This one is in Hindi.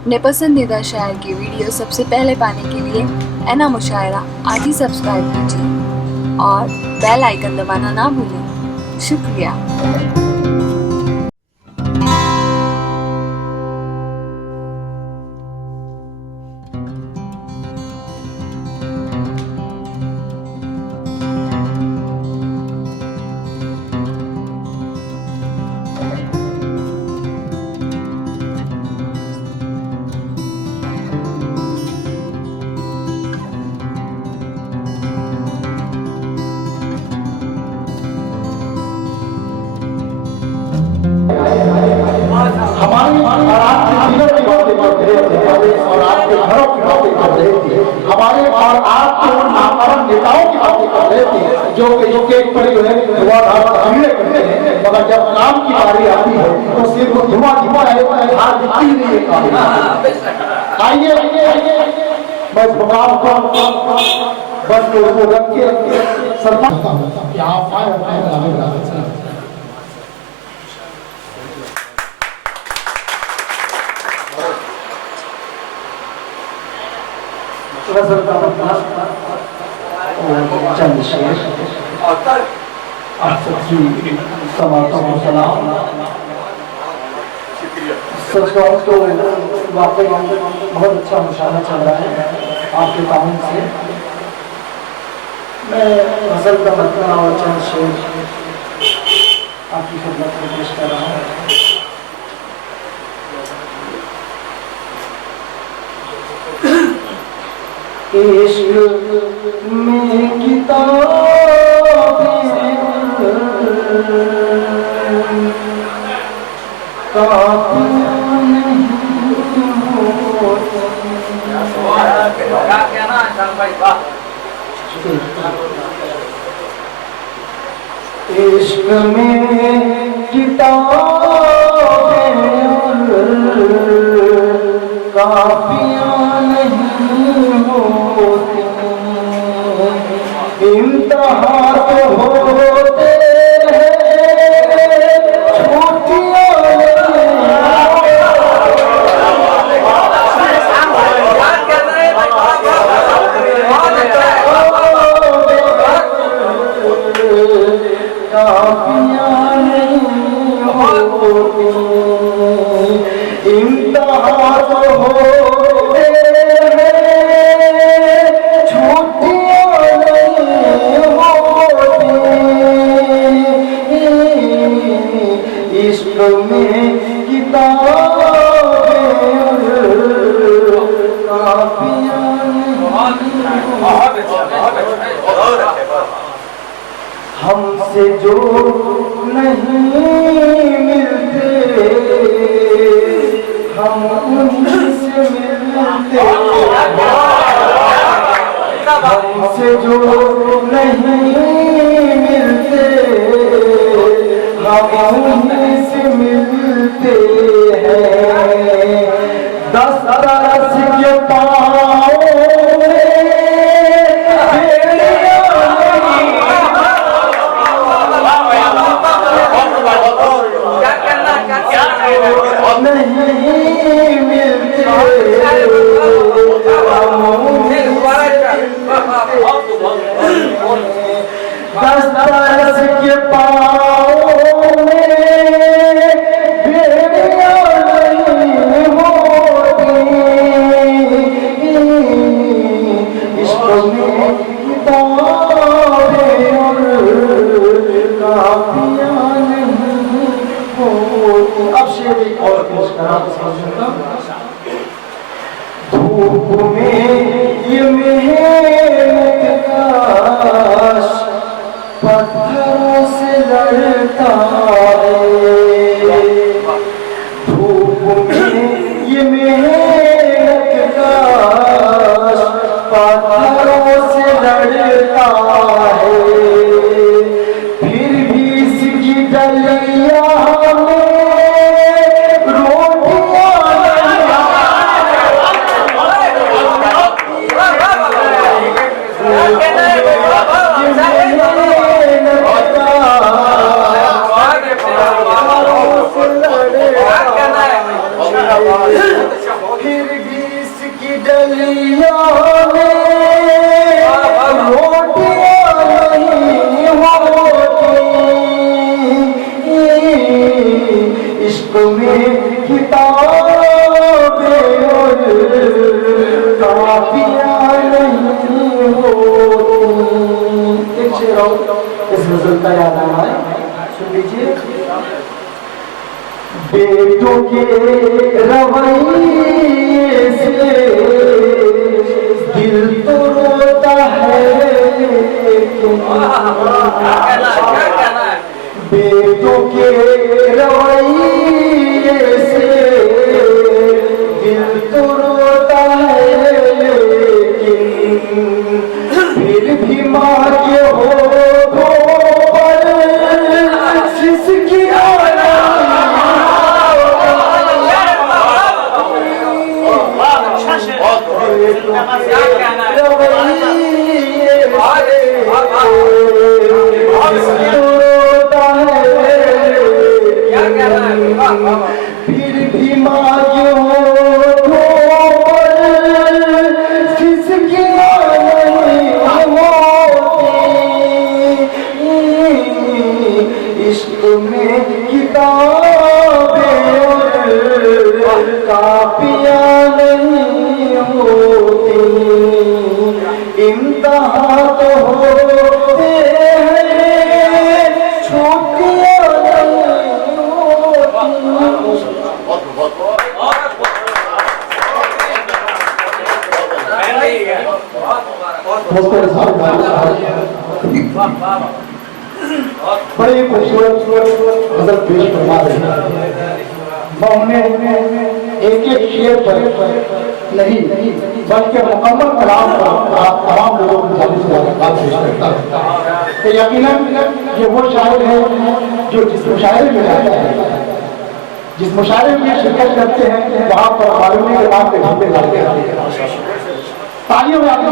अपने पसंदीदा शायर की वीडियो सबसे पहले पाने के लिए एना मुशायरा आज ही सब्सक्राइब कीजिए और बेल आइकन दबाना ना भूलें। शुक्रिया। हमारी और आपके दिलों की बातें कर रहे थे और आपके घरों की बातें कर रहे थे, हमारे और आपके उन नामकरण नेताओं की बातें कर रहे थे जो कि एक बड़ी धुआंधार तस्वीरें करते हैं, मगर जब काम की बारी आती है तो सिर्फ धुआं धुआं है, हार दिखती ही नहीं है। आइए बस मुकाम को बस लोगों रख के सरपंच क्या आप आए चंद शेर आप सबकी समातों को सलाम। सच कहूँ तो वाकई बहुत अच्छा मुशायरा चल रहा है आपके ताउन से। मैं गजल का मतलब और चंद शेर आपकी खिदमत में पेश कर रहा हूँ। इश्क में किताबें काफियाँ नहीं होती। इश्क में किताबें काफियाँ नहीं होती, इम्तिहान तो होते हैं छुट्टियाँ काफियाँ नहीं होती, इम्तिहान तो होते हमसे जो नहीं मिलते हम उन्हीं से मिलते, हमसे जो नहीं मिलते हम उन्हीं से मिलते हैं। दस तरस के पाँव नहीं मिलते दस तरस के पाँव में बेड़ियाँ नहीं होती, इश्क में किताबें काफियाँ नहीं होती। अब शेर एक और पेश करा धूप में ये मेहनत काश पत्थरों से लड़ता है, धूप में ये मेहनत काश पत्थरों से लड़ता है, फिर भी इसकी डलिया फिर भी इसकी डलियों में रोटियां नहीं होती, इश्क में किताबें और कापियां नहीं होती। एक शेर और इस गजल का याद आ रहा है, सुन लीजिए। बेटों के रवैये से दिल तो रोता है, बेटों के रवैये से दिल तो रोता है, लेकिन फिर भी माँ के होठों पर सिसकी फिर भी माँ के होठों पर सिसकियां नहीं होती, इश्क में किताबें और कापियां नहीं होती, इम्तिहान तो होते हैं छुट्टियां नहीं होती। बड़ी खूबसूरत गजल पेश फरमा रहे हैं। मैं उन्हें एक एक शेर पर नहीं बल्कि मुकम्मल कलाम पर आप तमाम लोगों की जानिब से बात पेश करता हूँ कि यकीनन ये वो शायर है जो जिस मुशायरे में रहता है, जिस मुशायरे में शिरकत करते हैं वहाँ पर मालूमी के नाम पे झंडे लगाते हैं। तालियों में आपको